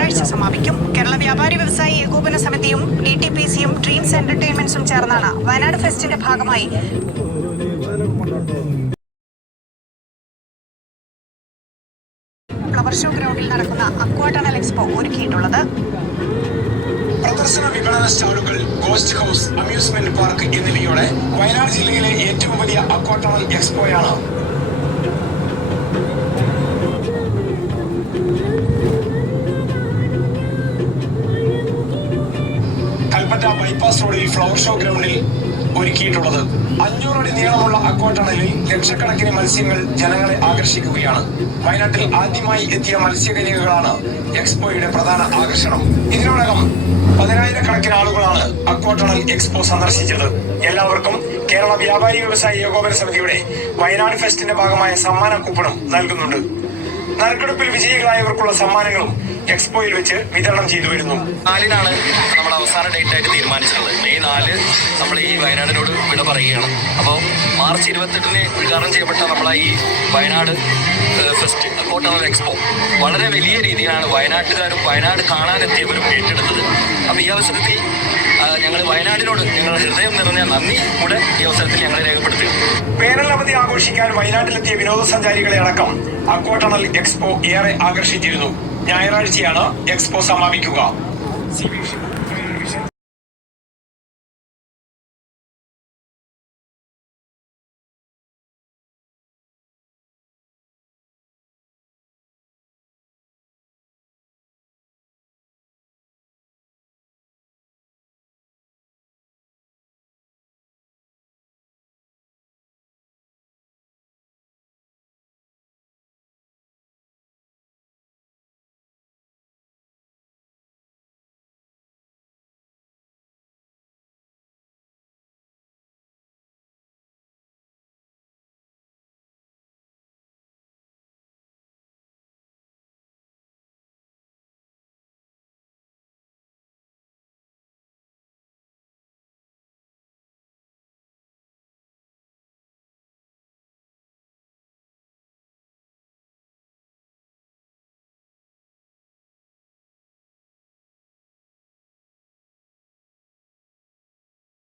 ഞായറാഴ്ച സമാപിക്കും. കേരള വ്യാപാരി വ്യവസായി ഏകോപന സമിതിയും DTPCയും ഡ്രീംസ് എന്റർടൈൻമെന്റ്സും ചേർന്നാണ് വയനാട് ഫെസ്റ്റിന്റെ ഭാഗമായി ഫ്ലവർ ഷോ ഗ്രൗണ്ടിൽ നടക്കുന്ന അക്വാടണൽ എക്സ്പോ ഒരുക്കിയിട്ടുള്ളത്. പ്രദർശന വിപണന സ്റ്റാളുകൾ, ഗോസ്റ്റ് ഹൗസ്, അമ്യൂസ്മെന്റ് പാർക്ക് എന്നിവയോടെ വയനാട് ജില്ലയിലെ ഏറ്റവും വലിയ അക്വാടണൽ എക്സ്പോയാണ്. കൽപ്പറ്റ ബൈപ്പാസ് റോഡിൽ ഫ്ലവർ ഷോ ഗ്രൗണ്ടിൽ ഒരുക്കിയിട്ടുള്ളത്. 500 അടി നീളമുള്ള അക്വാടണലിൽ ലക്ഷക്കണക്കിന് മത്സ്യങ്ങൾ ജനങ്ങളെ ആകർഷിക്കുകയാണ്. വയനാട്ടിൽ ആദ്യമായി എത്തിയ മത്സ്യകന്യകകളാണ് എക്സ്പോയുടെ പ്രധാന ആകർഷണം. ഇതിനോടകം 10,000-കണക്കിന് ആളുകളാണ് അക്വാടണൽ എക്സ്പോ സന്ദർശിച്ചത്. എല്ലാവർക്കും കേരള വ്യാപാരി വ്യവസായി ഏകോപന സമിതിയുടെ വയനാട് ഫെസ്റ്റിന്റെ ഭാഗമായ സമ്മാന കൂപ്പണും നൽകുന്നുണ്ട്. നറുക്കെടുപ്പിൽ വിജയികളായവർക്കുള്ള സമ്മാനങ്ങളും എക്സ്പോയിൽ വെച്ച് വിതരണം ചെയ്തു വരുന്നു. 4-നാണ് നമ്മൾ അവസാന ഡേറ്റ് ആയിട്ട് തീരുമാനിച്ചിട്ടുള്ളത്. മെയ് 4 നമ്മൾ ഈ വയനാടിനോട് വിട പറയുകയാണ്. അപ്പോൾ മാർച്ച് 28-ന് ഉദ്ഘാടനം ചെയ്യപ്പെട്ട നമ്മളെ ഈ വയനാട് ഫെസ്റ്റ് അക്വാടണൽ എക്സ്പോ വളരെ വലിയ രീതിയിലാണ് വയനാട്ടുകാരും വയനാട് കാണാനെത്തിയവരും ഏറ്റെടുത്തത്. അപ്പോൾ ഈ അവസരത്തിൽ ഞങ്ങൾ വയനാടിനോട് ഞങ്ങളുടെ ഹൃദയം നിറഞ്ഞ നന്ദി കൂടെ ഈ അവസരത്തിൽ ഞങ്ങൾ രേഖപ്പെടുത്തി. വേനൽ അവധി ആഘോഷിക്കാൻ വയനാട്ടിലെത്തിയ വിനോദസഞ്ചാരികളെ അടക്കം അക്വാടണൽ എക്സ്പോ ഏറെ ആകർഷിച്ചിരുന്നു. ഞായറാഴ്ചയാണ് എക്സ്പോ സമാപിക്കുക.